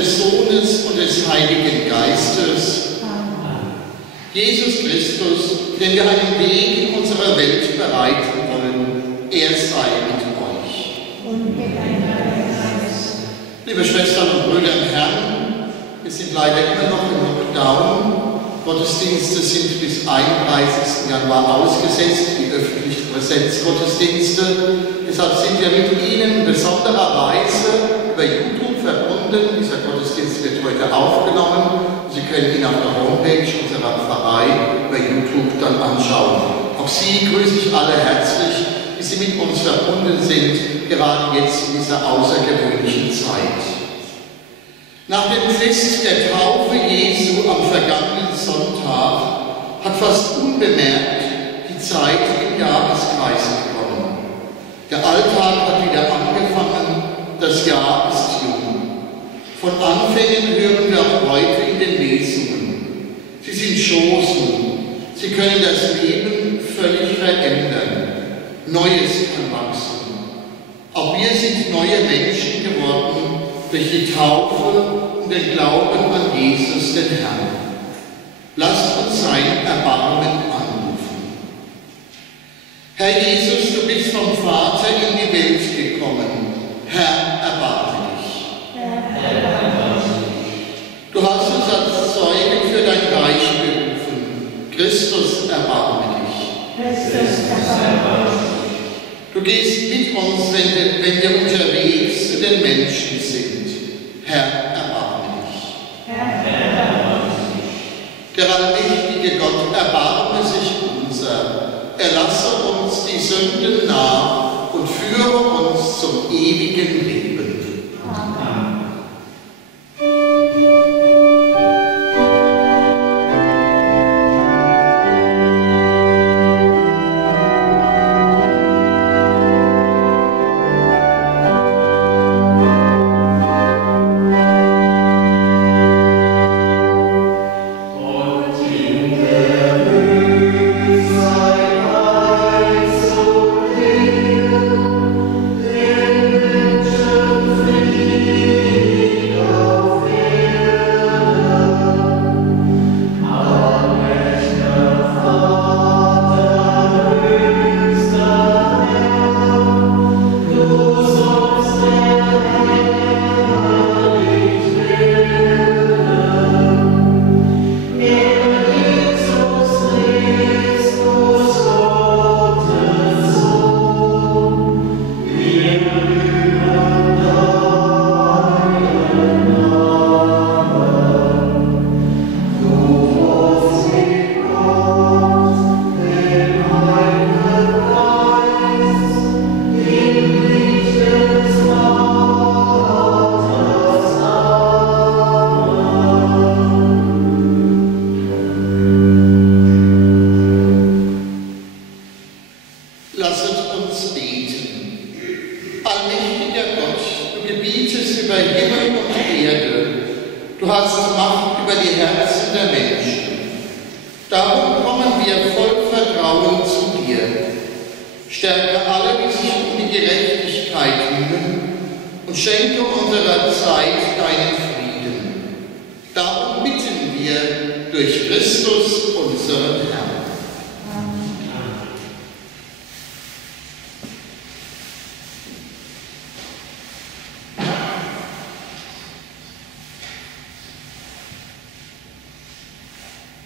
des Sohnes und des Heiligen Geistes. Jesus Christus, den wir einen Weg in unserer Welt bereiten wollen, er sei mit euch. Und mit deinem Geist. Liebe Schwestern und Brüder im Herrn, wir sind leider immer noch im Lockdown. Gottesdienste sind bis 31. Januar ausgesetzt, die öffentlichen Präsenzgottesdienste. Deshalb sind wir mit Ihnen in besonderer Weise über YouTube verbunden. Dieser Gottesdienst wird heute aufgenommen. Sie können ihn auf der Homepage unserer Pfarrei über YouTube dann anschauen. Auch Sie grüße ich alle herzlich, wie Sie mit uns verbunden sind, gerade jetzt in dieser außergewöhnlichen Zeit. Nach dem Fest der Taufe Jesu am vergangenen Sonntag hat fast unbemerkt die Zeit im Jahreskreis begonnen. Der Alltag hat wieder angefangen, das Jahr ist jung. Von Anfängen hören wir auch heute in den Lesungen. Sie sind Chancen, sie können das Leben völlig verändern. Neues kann wachsen. Auch wir sind neue Menschen geworden durch die Taufe und den Glauben an Jesus, den Herrn. Lasst uns sein Erbarmen anrufen. Herr Jesus, du bist vom Vater in die Welt gekommen. Herr, erbarme dich. Herr, erbarme dich. Du hast uns als Zeugen für dein Reich berufen. Christus, erbarme dich. Christus, erbarme dich. Du gehst mit uns, wenn wir unterwegs zu den Menschen sind. Herr, erbarme dich. Herr, erbarme dich. Der allmächtige Gott, erbarme sich unser. Erlasse uns die Sünden nach und führe uns zum ewigen Leben. Amen.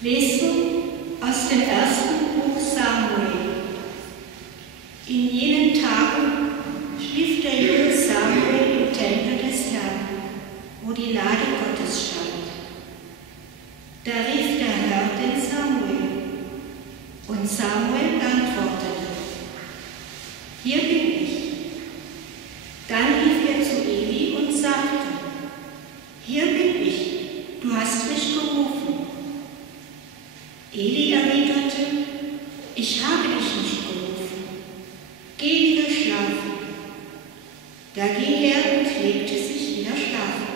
Lesung aus dem ersten Buch Samuel. In jenen Tagen schlief der junge Samuel im Tempel des Herrn, wo die Lade Gottes stand. Da rief der Herr den Samuel, und Samuel antwortete: Hier bin ich. Dann lief er zu Eli und sagte: Hier bin ich, du hast mich gerufen. Eli erwiderte: Ich habe dich nicht gerufen. Geh wieder schlafen. Da ging er und legte sich wieder schlafen.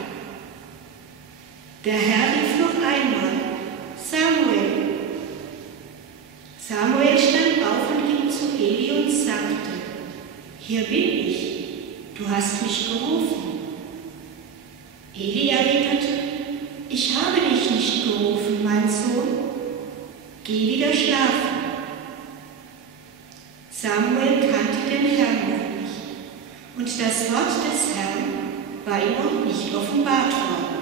Der Herr rief noch einmal: Samuel. Samuel stand auf und ging zu Eli und sagte: Hier bin ich, du hast mich gerufen. Eli erwiderte: Ich habe dich nicht gerufen, mein Sohn. Geh wieder schlafen. Samuel kannte den Herrn noch nicht, und das Wort des Herrn war ihm noch nicht offenbart worden.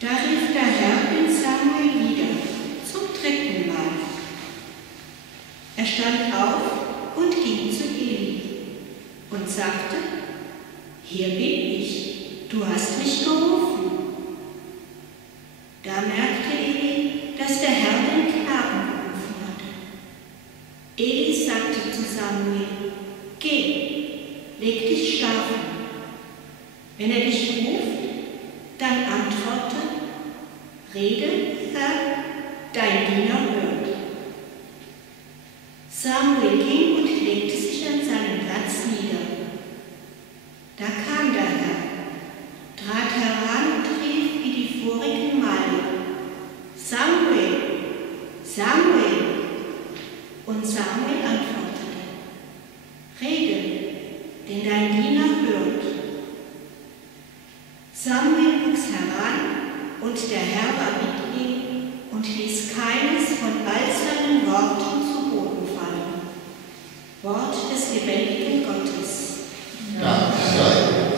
Da rief der Herr den Samuel wieder zum 3. Mal. Er stand auf und ging zu Eli und sagte: Hier bin ich, du hast mich gerufen. Da merkte Eli, dass der Herr den Knaben gerufen hatte. Eli sagte zu Samuel: Geh, leg dich schlafen. Wenn er dich ruft, dann antworte: Rede, Herr, dein Diener hört. Samuel ging und legte sich an seinen Platz nieder. Da kam der Herr, trat heran und rief wie die vorigen Male: Samuel, Samuel! Und Samuel antwortete: Rede, denn dein Diener hört. Samuel wuchs heran, und der Herr war mit ihm und ließ keines von all seinen Worten zu Boden fallen. Wort des lebendigen Gottes. Dank sei Gott.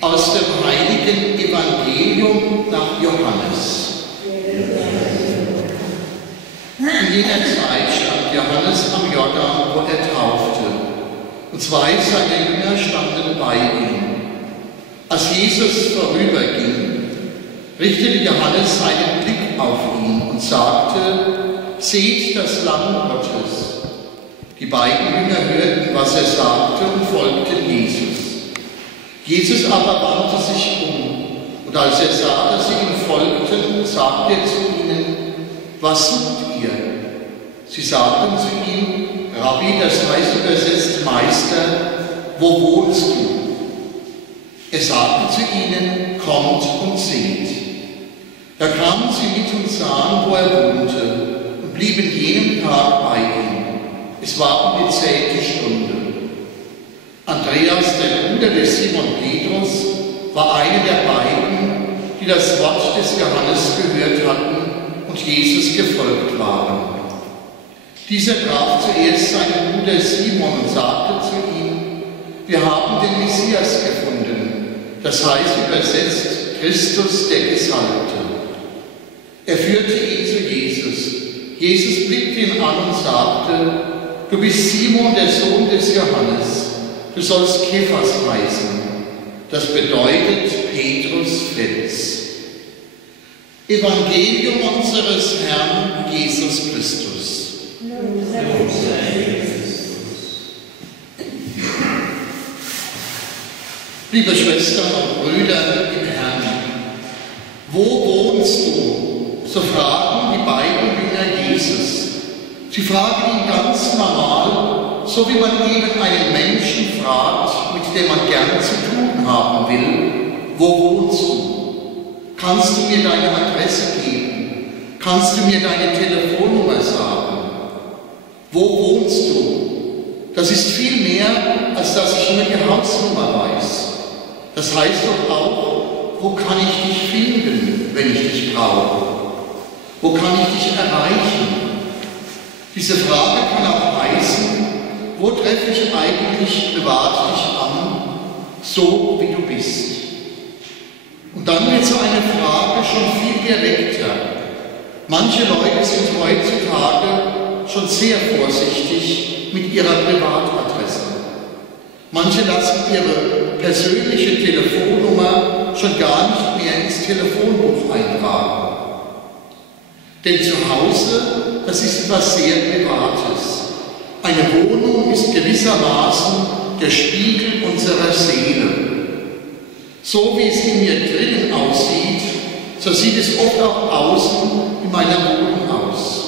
Aus dem heiligen Evangelium nach Johannes. In jener Zeit stand Johannes am Jordan, wo er taufte, und 2 seiner Jünger standen bei ihm. Als Jesus vorüberging, richtete Johannes seinen Blick auf ihn und sagte: Seht das Lamm Gottes. Die beiden Jünger hörten, was er sagte, und folgten Jesus. Jesus aber wandte sich um, und als er sah, dass sie ihm folgten, sagte er zu ihnen: Was sucht ihr? Sie sagten zu ihm: Rabbi, das heißt übersetzt Meister, wo wohnst du? Er sagte zu ihnen: Kommt und seht. Da kamen sie mit und sahen, wo er wohnte, und blieben jenem Tag bei ihm. Es war um die 10. Stunde. Andreas, der Bruder des Simon Petrus, war einer der beiden, die das Wort des Johannes gehört hatten und Jesus gefolgt waren. Dieser traf zuerst seinen Bruder Simon und sagte zu ihm: Wir haben den Messias gefunden, das heißt übersetzt Christus, der Gesalbte. Er führte ihn zu Jesus. Jesus blickte ihn an und sagte: Du bist Simon, der Sohn des Johannes. Du sollst Kephas heißen. Das bedeutet Petrus Fels. Evangelium unseres Herrn Jesus Christus. Liebe Schwestern und Brüder im Herrn, wo wohnst du? So fragen die beiden Jünger Jesus. Sie fragen ihn ganz normal, so wie man eben einen Menschen fragt, mit dem man gern zu tun haben will: Wo wohnst du? Kannst du mir deine Adresse geben? Kannst du mir deine Telefonnummer sagen? Wo wohnst du? Das ist viel mehr, als dass ich nur die Hausnummer weiß. Das heißt doch auch, wo kann ich dich finden, wenn ich dich brauche? Wo kann ich dich erreichen? Diese Frage kann auch heißen, wo treffe ich eigentlich privat dich an, so wie du bist? Und dann wird so eine Frage schon viel direkter. Manche Leute sind heutzutage schon sehr vorsichtig mit ihrer Privatadresse. Manche lassen ihre persönliche Telefonnummer schon gar nicht mehr ins Telefonbuch eintragen. Denn zu Hause, das ist etwas sehr Privates. Eine Wohnung ist gewissermaßen der Spiegel unserer Seele. So wie es in mir drinnen aussieht, so sieht es oft auch außen in meiner Wohnung aus.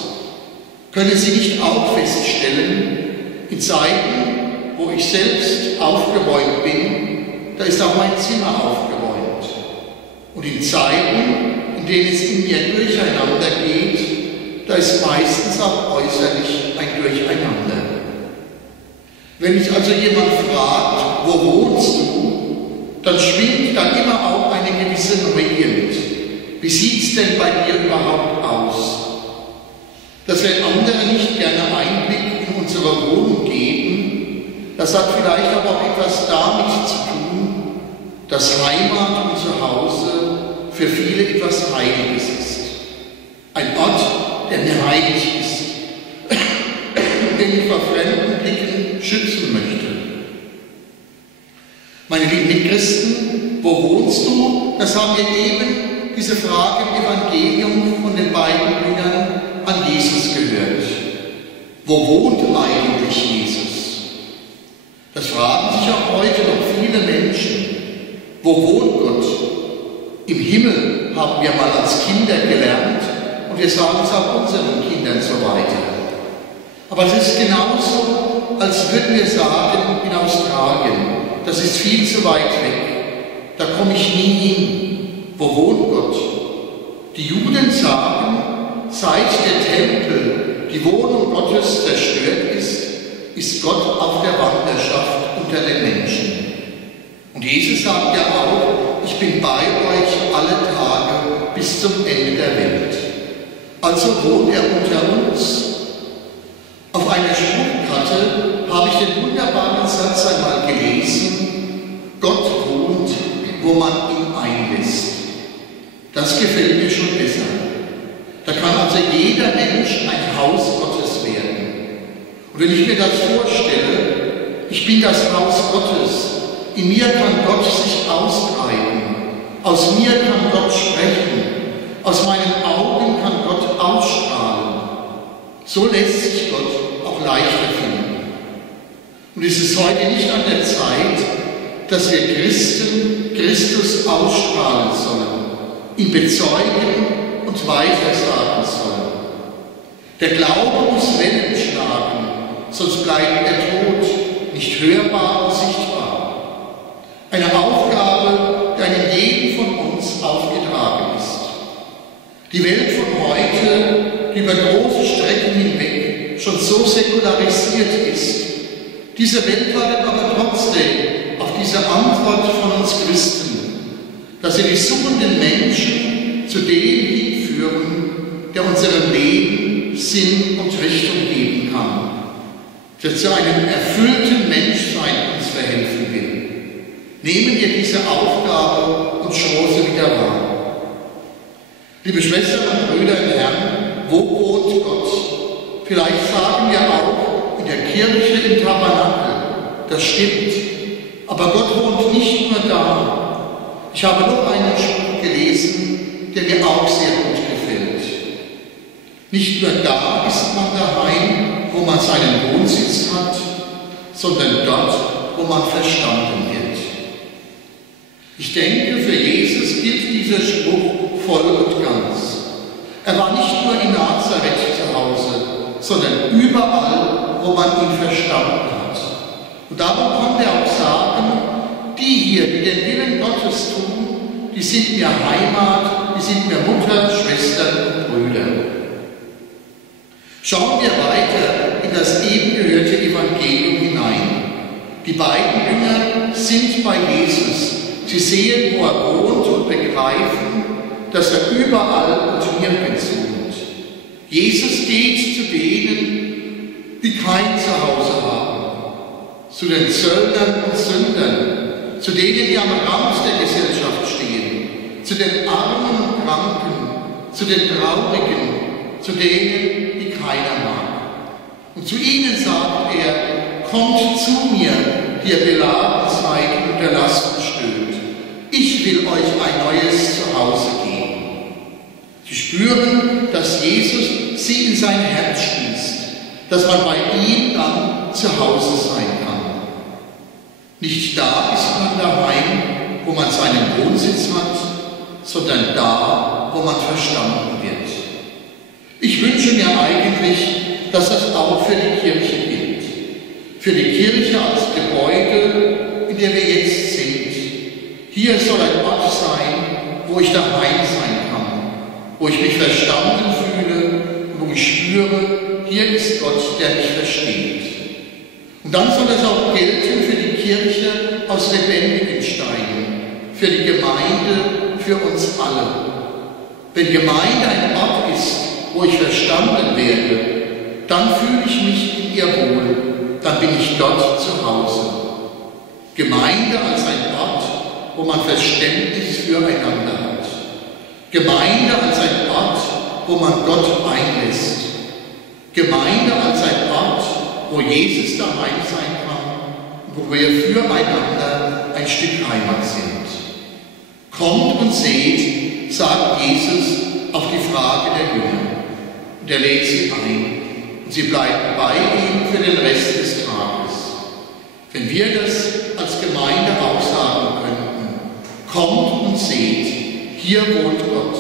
Können Sie nicht auch feststellen, in Zeiten, wo ich selbst aufgeräumt bin, da ist auch mein Zimmer aufgeräumt. Und in Zeiten, in denen es in mir durcheinander geht, da ist meistens auch äußerlich ein Durcheinander. Wenn mich also jemand fragt, wo wohnst du, dann schwingt da immer auch eine gewisse Neugier mit. Wie sieht es denn bei dir überhaupt aus? Dass wir anderen nicht gerne Einblick in unsere Wohnung geben, das hat vielleicht aber auch etwas damit zu tun, dass Heimat und Zuhause für viele etwas Heiliges ist. Ein Ort, der mir heilig ist, den ich vor fremden Blicken schützen möchte. Meine lieben Mitchristen, wo wohnst du? Das haben wir eben diese Frage im Evangelium von den beiden Jüngern an Jesus gehört. Wo wohnt eigentlich Jesus? Das fragen sich auch heute noch viele Menschen. Wo wohnt Gott? Im Himmel haben wir mal als Kinder gelernt und wir sagen es auch unseren Kindern so weiter. Aber es ist genauso, als würden wir sagen in Australien, das ist viel zu weit weg, da komme ich nie hin. Wo wohnt Gott? Die Juden sagen, seit der Tempel, die Wohnung Gottes, zerstört ist Gott auf der Wanderschaft unter den Menschen. Und Jesus sagt ja auch, ich bin bei euch alle Tage bis zum Ende der Welt. Also wohnt er unter uns. Auf einer Spruchkarte habe ich den wunderbaren Satz einmal gelesen, Gott wohnt, wo man ihn einlässt. Das gefällt mir schon besser. Da kann also jeder Mensch ein Haus Gottes werden. Und wenn ich mir das vorstelle, ich bin das Haus Gottes, in mir kann Gott sich ausbreiten, aus mir kann Gott sprechen, aus meinen Augen kann Gott ausstrahlen. So lässt sich Gott auch leichter finden. Und es ist heute nicht an der Zeit, dass wir Christen Christus ausstrahlen sollen, ihn bezeugen und weitersagen sollen. Der Glaube muss Wellen schlagen, sonst bleibt er tot, nicht hörbar und sichtbar. Eine Aufgabe, die einem jeden von uns aufgetragen ist. Die Welt von heute, die über große Strecken hinweg schon so säkularisiert ist, diese Welt wartet aber trotzdem auf diese Antwort von uns Christen, dass wir die suchenden Menschen zu dem hinführen, der unserem Leben Sinn und Richtung geben kann, der zu einem erfüllten Menschsein uns verhelfen will. Nehmen wir diese Aufgabe und Chance wieder wahr. Liebe Schwestern und Brüder im Herrn, wo wohnt Gott? Vielleicht sagen wir auch in der Kirche im Tabernakel, das stimmt, aber Gott wohnt nicht nur da. Ich habe noch einen Spruch gelesen, der mir auch sehr gut gefällt. Nicht nur da ist man daheim, wo man seinen Wohnsitz hat, sondern dort, wo man verstanden wird. Ich denke, für Jesus gilt dieser Spruch voll und ganz. Er war nicht nur in Nazareth zu Hause, sondern überall, wo man ihn verstanden hat. Und darum konnte er auch sagen, die hier, die den Willen Gottes tun, die sind mir Heimat, die sind mir Mutter, Schwestern und Brüder. Schauen wir weiter in in das eben gehörte Evangelium hinein. Die beiden Jünger sind bei Jesus. Sie sehen, wo er wohnt und begreifen, dass er überall und nirgends wohnt. Jesus geht zu denen, die kein Zuhause haben, zu den Zöllnern und Sündern, zu denen, die am Rand der Gesellschaft stehen, zu den Armen und Kranken, zu den Traurigen, zu denen, die keiner mag. Und zu ihnen sagt er: Kommt zu mir, die ihr beladen seid und der Lasten stöhnt. Ich will euch ein neues Zuhause geben. Sie spüren, dass Jesus sie in sein Herz schließt, dass man bei ihm dann zu Hause sein kann. Nicht da ist man daheim, wo man seinen Wohnsitz hat, sondern da, wo man verstanden wird. Ich wünsche mir eigentlich, dass das auch für die Kirche gilt. Für die Kirche als Gebäude, in der wir jetzt sind. Hier soll ein Ort sein, wo ich daheim sein kann, wo ich mich verstanden fühle, wo ich spüre, hier ist Gott, der mich versteht. Und dann soll es auch gelten für die Kirche aus lebendigen Steinen, für die Gemeinde, für uns alle. Wenn Gemeinde ein Ort ist, wo ich verstanden werde, dann fühle ich mich in ihr wohl, dann bin ich dort zu Hause. Gemeinde als ein Ort, wo man Verständnis füreinander hat. Gemeinde als ein Ort, wo man Gott einlässt. Gemeinde als ein Ort, wo Jesus daheim sein kann, wo wir füreinander ein Stück Heimat sind. Kommt und seht, sagt Jesus auf die Frage der Jünger. Und er lädt sie ein. Und sie bleiben bei ihm für den Rest des Tages. Wenn wir das als Gemeinde auch sagen könnten: Kommt und seht, hier wohnt Gott.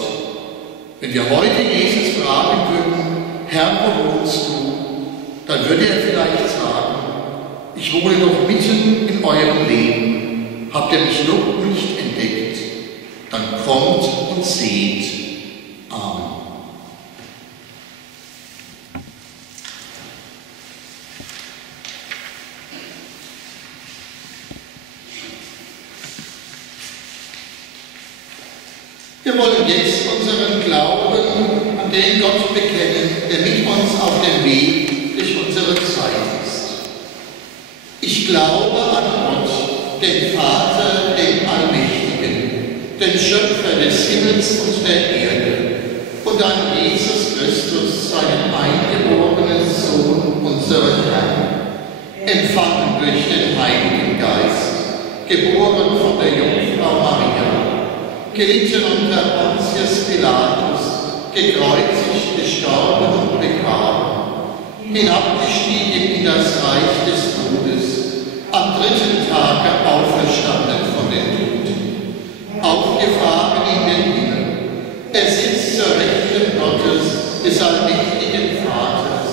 Wenn wir heute Jesus fragen würden: Herr, wo wohnst du? Dann würde er vielleicht sagen: Ich wohne doch mitten in eurem Leben. Habt ihr mich noch nicht entdeckt? Dann kommt und seht. Amen. Wir wollen jetzt unseren Glauben an den Gott bekennen, der mit uns auf dem Weg durch unsere Zeit ist. Ich glaube an Gott, den Vater, den Allmächtigen, den Schöpfer des Himmels und der Erde, und an Jesus Christus, seinen eingeborenen Sohn, unseren Herrn, empfangen durch den Heiligen Geist, geboren von der Jungfrau Maria, gelitten unter Pontius Pilatus, gekreuzigt, gestorben und begraben, hinabgestiegen in das Reich des Todes, am dritten Tage auferstanden von den Toten, aufgefahren in den Himmel. Er sitzt zur Rechten Gottes, des allmächtigen Vaters.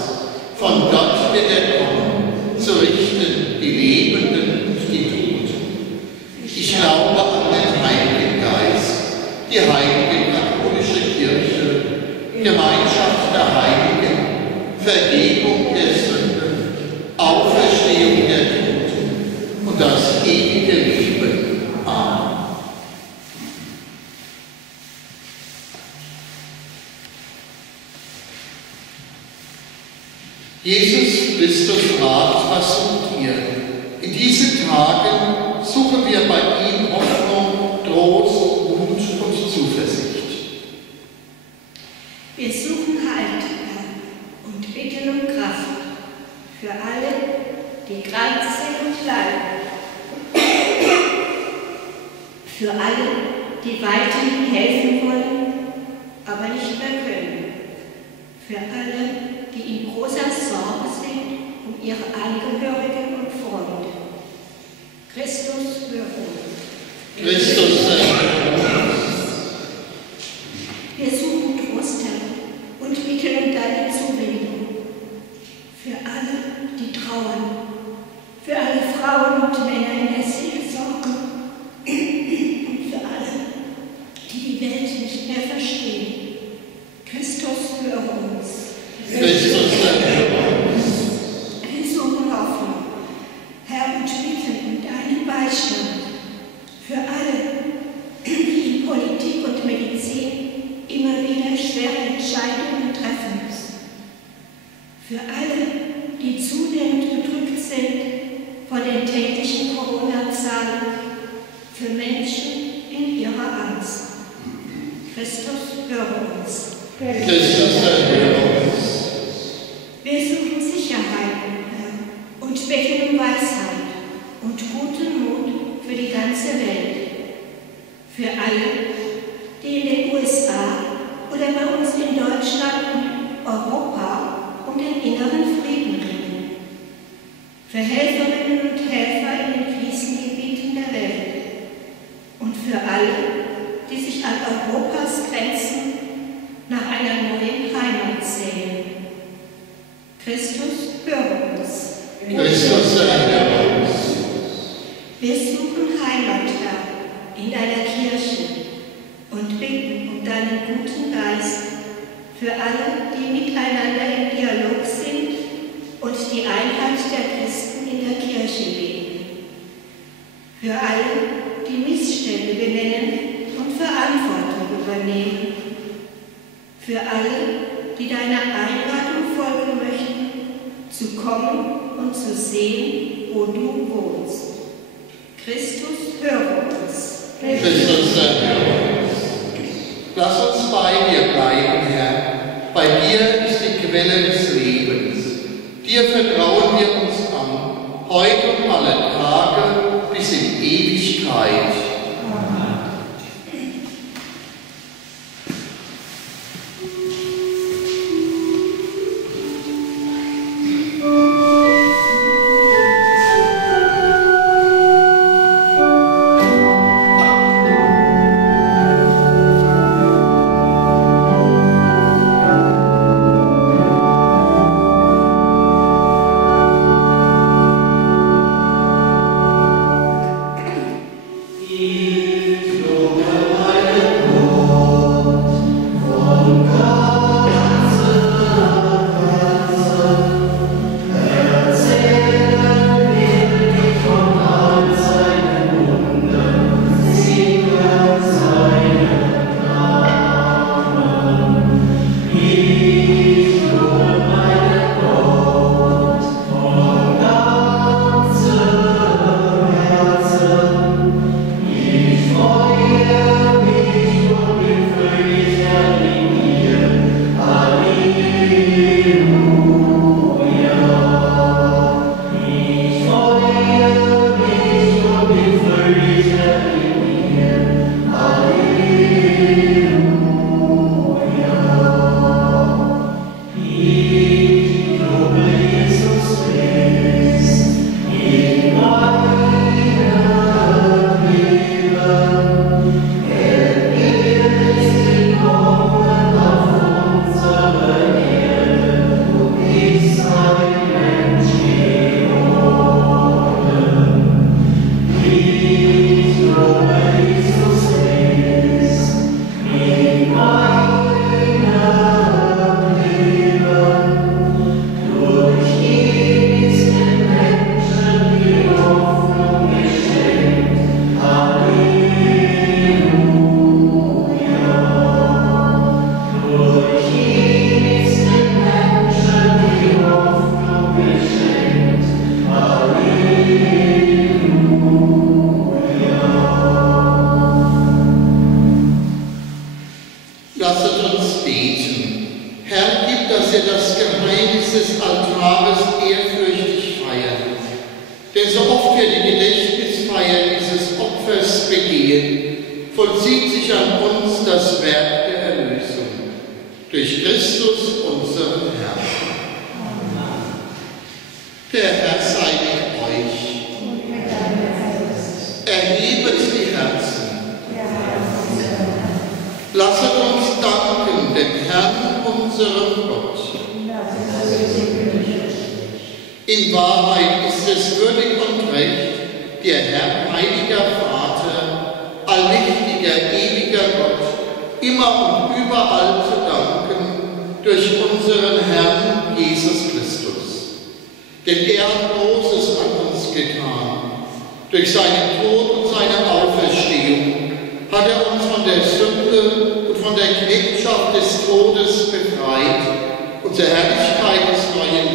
Von dort wird er kommen, zu richten die Lebenden und die Toten. Ich glaube an den Heiligen Geist, die heilige katholische Kirche, Gemeinschaft der Heiligen, Vergebung der Sünden, Auferstehung der Toten und das ewige Leben. Amen. Jesus Christus fragt: Was sucht ihr? In diesen Tagen suchen wir bei ihm Hoffnung, Trost, Mut und Zuversicht. Wir suchen Halt, Herr, und bitten um Kraft für alle, die krank sind und leiden. Für alle, die weiterhin helfen wollen, aber nicht mehr können. Für alle, die in großer Sorge sind um ihre Angehörigen und Freunde. Christus, hör uns. Christus sei uns. Wir suchen Trost, Herr, und bitten um deine Zuwendung. Für alle, die trauern. Für alle Frauen und Männer in der Seelsorge. Und für alle, die die Welt nicht mehr verstehen. Christus, hör uns. Christus sei uns. Für alle, die zunehmend bedrückt sind von den täglichen Corona-Zahlen, für Menschen in ihrer Angst. Christus, höre uns. Christus, erhöre uns. Wir suchen Sicherheit, Herr, und beten um Weisheit und guten Mut für die ganze Welt. Für alle, die in den USA oder bei uns in Deutschland und Europa um den inneren Frieden ringen. Für Helferinnen und Helfer in den Krisengebieten der Welt. Und für alle, die sich an Europas Grenzen nach einer neuen Heimat sehnen. Christus, höre uns. Christus, erhöre uns. Wir suchen Heimat, Herr, in deiner Kirche und bitten um deinen guten Geist für alle, die miteinander im Dialog sind und die Einheit der Christen in der Kirche leben. Für alle, die Missstände benennen und Verantwortung übernehmen. Für alle, die deiner Einladung folgen möchten, zu kommen und zu sehen, wo du wohnst. Christus, höre uns. Christus, erhöre uns. Lass uns bei dir bleiben, Herr. Bei dir ist die Quelle des Lebens. Dir vertrauen wir uns an, heute und alle Tage bis in Ewigkeit. In Wahrheit ist es würdig und recht, dir, Herr, heiliger Vater, allmächtiger, ewiger Gott, immer und überall zu danken durch unseren Herrn Jesus Christus. Denn er hat Großes an uns getan. Durch seinen Tod und seine Auferstehung hat er uns von der Sünde und von der Knechtschaft des Todes befreit, unsere Herrlichkeit des neuen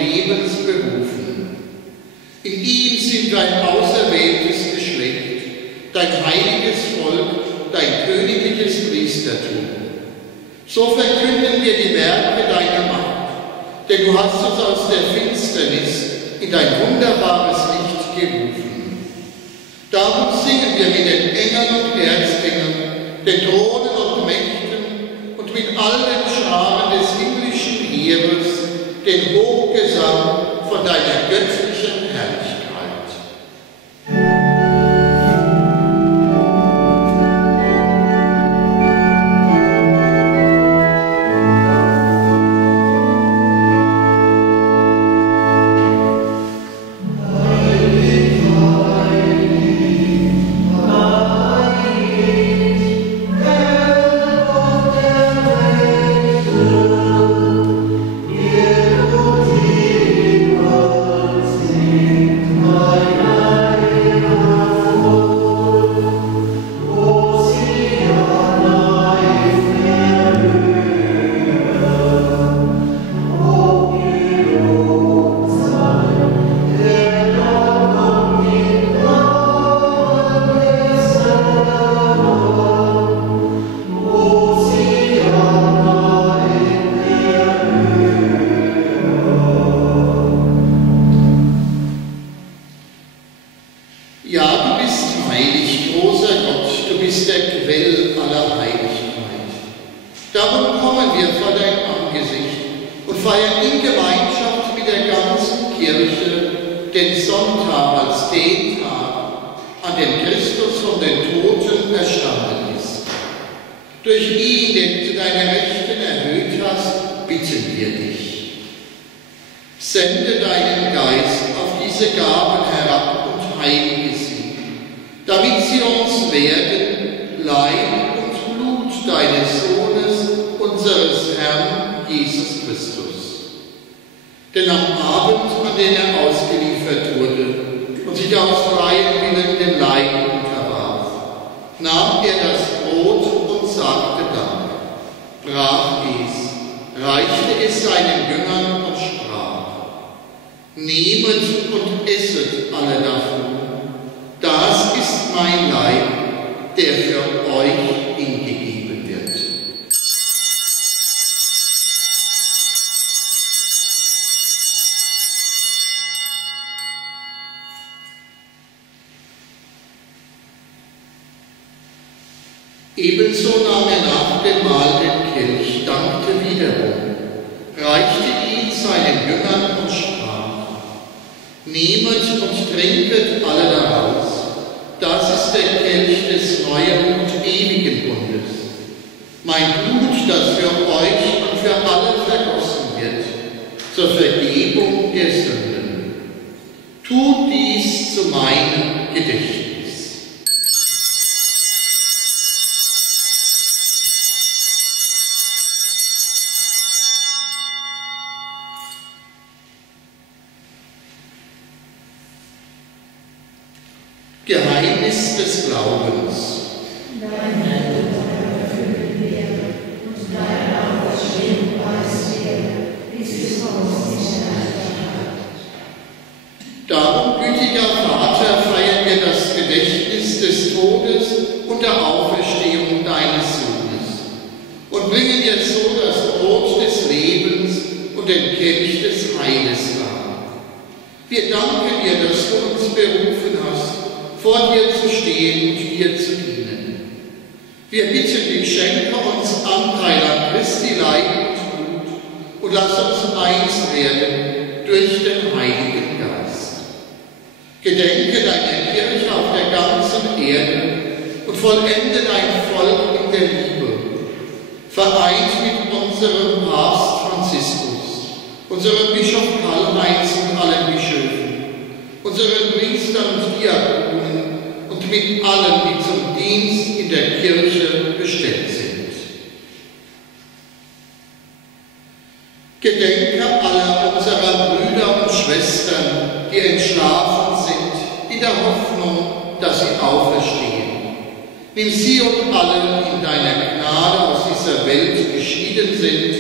Priestertum. So verkünden wir die Werke deiner Macht, denn du hast uns aus der Finsternis in dein wunderbares Licht gerufen. Darum singen wir mit den Engeln und Erzengel, den Thronen und Mächten und mit allen Scharen des himmlischen Heeres den Hochgesang von deiner göttlichen Herrlichkeit. Darum kommen wir vor dein Angesicht und feiern in Gemeinschaft mit der ganzen Kirche den Sonntag als den Tag, an dem Christus von den Toten erstanden ist. Durch ihn, den du zu deiner Rechten erhöht hast, bitten wir dich. Sende deinen Geist auf diese Gaben herab und heilige sie, damit sie uns werden, Leib und Blut deines Sohnes, unseres Herrn Jesus Christus. Denn am Abend, an dem er ausgeliefert wurde und sich aus freiem Willen dem Leiden unterwarf, nahm er das Brot und sagte Dank, brach es, reichte es seinen Jüngern und sprach: Nehmet und esset alle davon, das ist mein Leib, der für euch hingegeben wird. Ebenso nahm er nach dem Mahl den Kelch, dankte wiederum, reichte ihn seinen Jüngern und sprach: Nehmet und trinket alle daraus, das ist der Kelch des neuen und ewigen Bundes, mein Blut, das für euch und für alle vergossen wird, zur Vergebung der Sünden. Tut dies zu meinem Gedächtnis. Geheimnis des Glaubens. Darum, gütiger Vater, feiern wir das Gedächtnis des Todes und der Auferstehung deines Sohnes und bringen dir so das Brot des Lebens und den Kelch des Heiles dar. Wir danken dir, dass du uns berufen hast, vor dir zu stehen und dir zu dienen. Wir bitten dich, schenke uns Anteil an Christi Leib und Blut und lass uns eins werden durch den Heiligen Geist. Gedenke deiner Kirche auf der ganzen Erde und vollende dein Volk in der Liebe, vereint mit unserem Papst Franziskus, unserem Bischof Karl-Heinz und allen Bischöfen, unseren Priestern und Diakonen und mit allen, die zum Dienst in der Kirche bestellt sind. Gedenke aller unserer Brüder und Schwestern, die entschlafen sind, in der Hoffnung, dass sie auferstehen. Nimm sie und alle, die in deiner Gnade aus dieser Welt geschieden sind,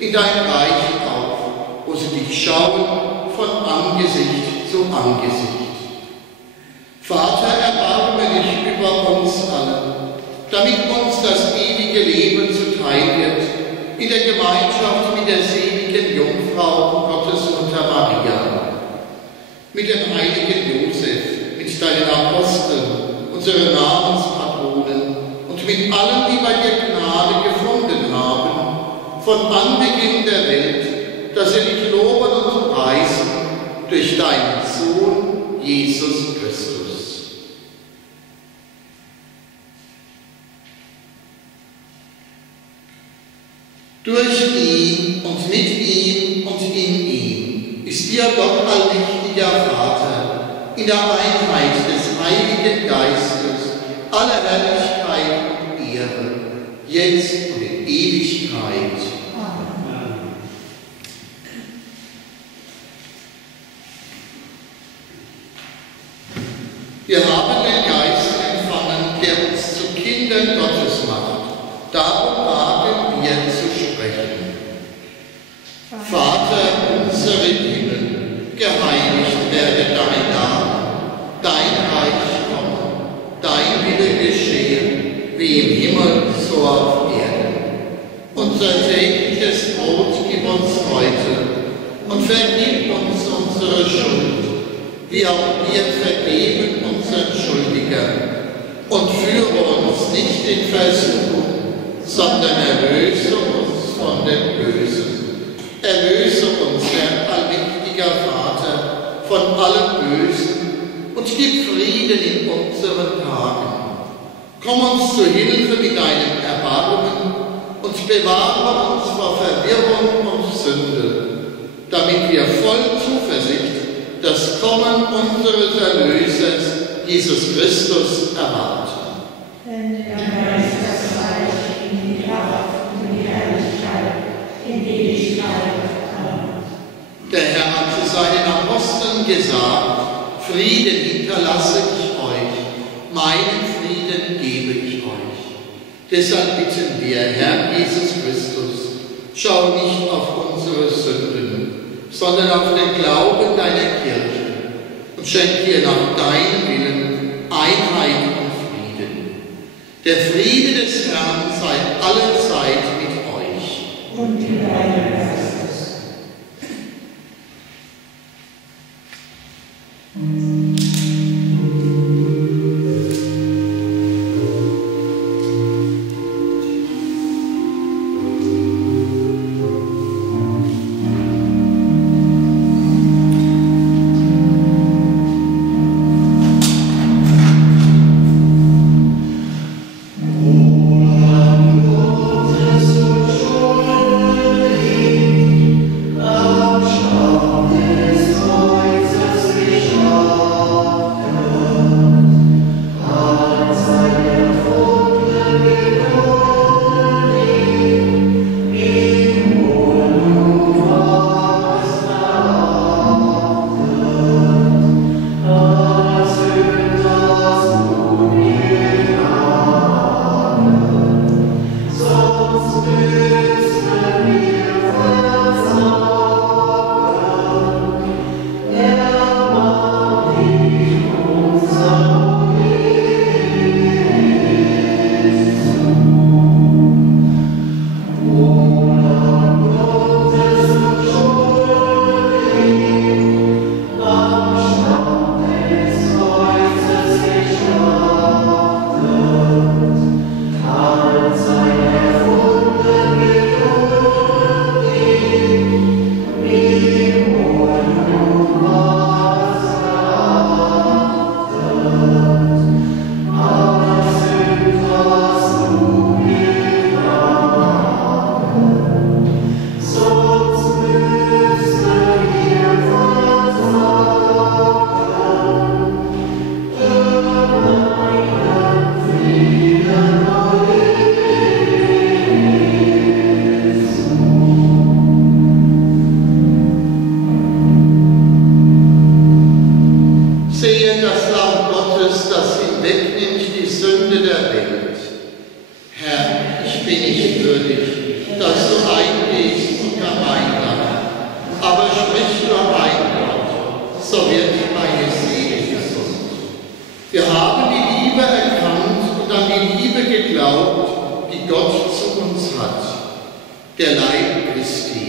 in dein Reich auf, wo sie dich schauen von Angesicht zu Angesicht. Vater, erbarme dich über uns alle damit uns das ewige Leben zuteil wird, in der Gemeinschaft mit der seligen Jungfrau Gottesmutter Maria, mit dem heiligen Josef, mit deinen Aposteln, unseren Namenspatronen und mit allen, die bei dir Gnade gefunden haben, von Anbeginn der Welt, dass wir dich loben und preisen durch deinen Sohn, Jesus Christus. Durch ihn und mit ihm und in ihm ist dir Gott allmächtiger Vater in der Einheit des Heiligen Geistes alle Herrlichkeit und Ehre, jetzt und in Ewigkeit. Amen. Wir haben den Geist empfangen, der uns zu Kindern Gottes macht. Darum wagen wir zu sprechen. Vater unser im Himmel, geheiligt werde dein Name, dein Reich komme, dein Wille geschehe, wie im Himmel so auf Erden. Unser tägliches Brot gib uns heute und vergib uns unsere Schuld, wie auch wir vergeben unseren Schuldigern. Und führe uns nicht in Versuchung, sondern erlöse uns von dem Bösen. Erlöse uns, Herr allmächtiger Vater, von allem Bösen und gib Frieden in unseren Tagen. Komm uns zu Hilfe mit deinem Erbarmen und bewahre uns vor Verwirrung und Sünde, damit wir voll Zuversicht das Kommen unseres Erlösers, Jesus Christus, erwarten. Denn der Geist das Reich in die Kraft und die Herrlichkeit in Ewigkeit. Amen. Der Herr hat zu seinen Aposteln gesagt: Frieden hinterlasse ich euch, meinen Frieden gebe ich euch. Deshalb bitten wir, Herr Jesus Christus, schau nicht auf unsere Sünden, sondern auf den Glauben deiner Kirche und schenk ihr nach deinem Willen Einheit und Frieden. Der Friede des Herrn sei allezeit mit euch. Und in deinem Geistes. die Gott zu uns hat, der Leib Christi.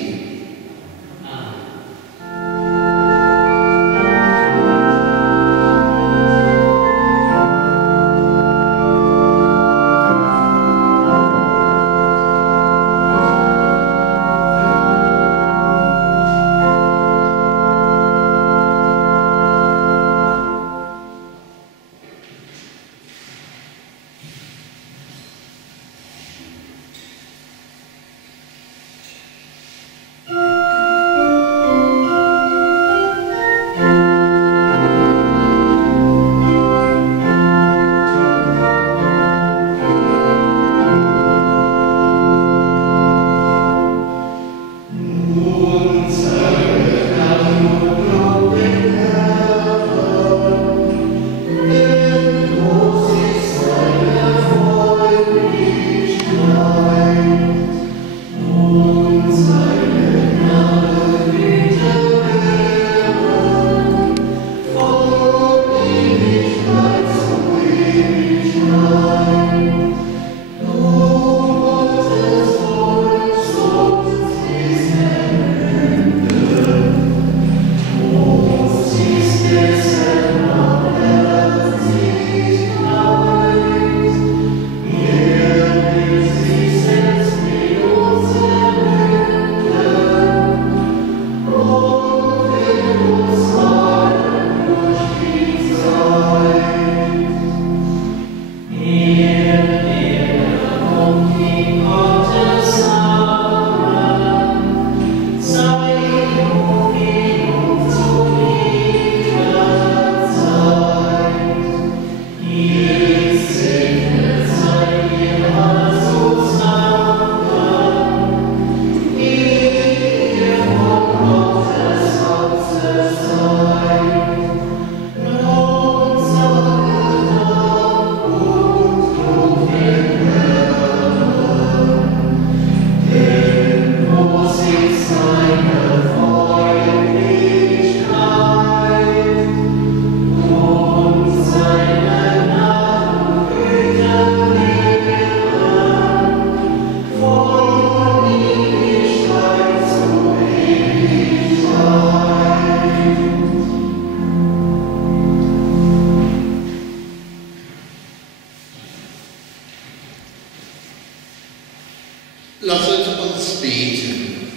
Lasset uns beten.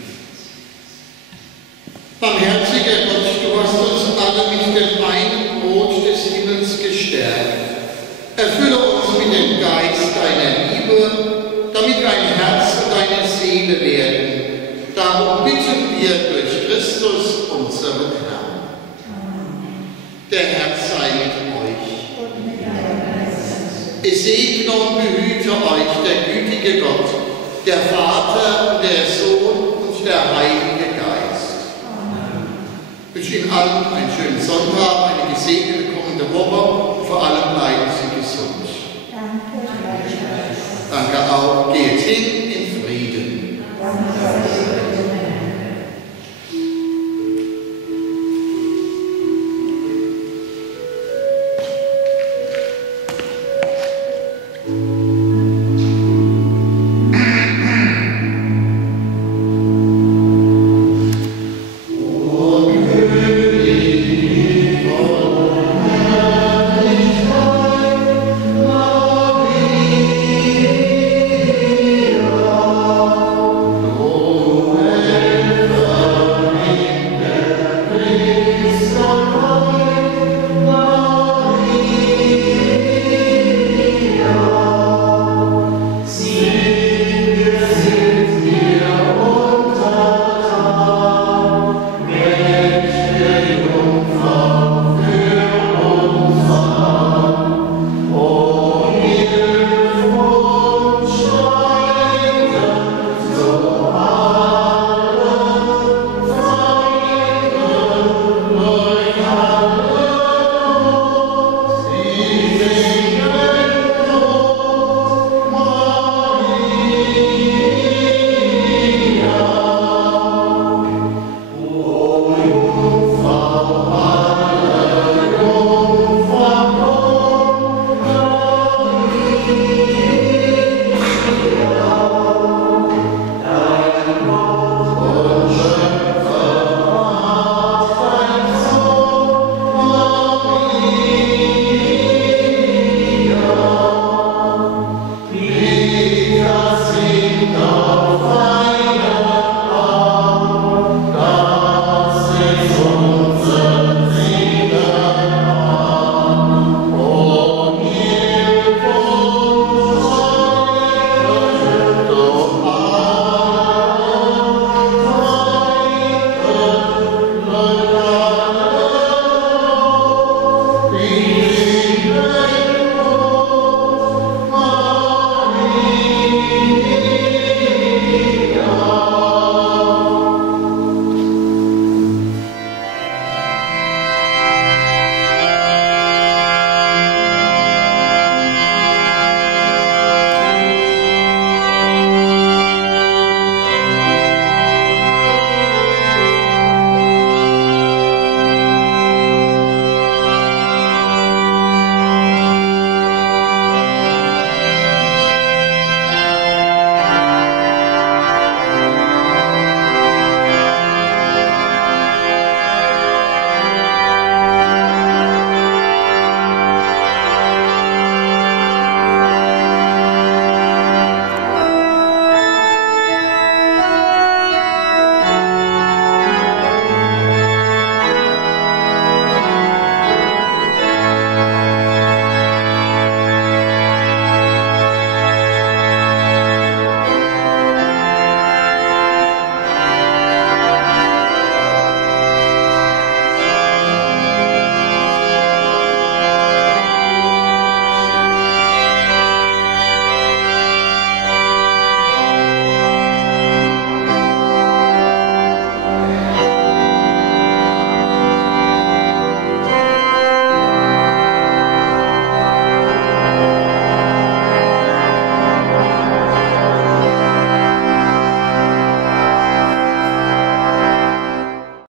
Barmherziger Gott, du hast uns alle mit dem einen Brot des Himmels gestärkt. Erfülle uns mit dem Geist deiner Liebe, damit dein Herz und deine Seele werden. Darum bitten wir durch Christus, unseren Herrn. Der Herr sei mit euch. Es segne und behüte euch der gütige Gott, der Vater, der Sohn und der Heilige Geist. Ich wünsche Ihnen allen einen schönen Sonntag, eine gesegnete kommende Woche und vor allem bleiben Sie gesund.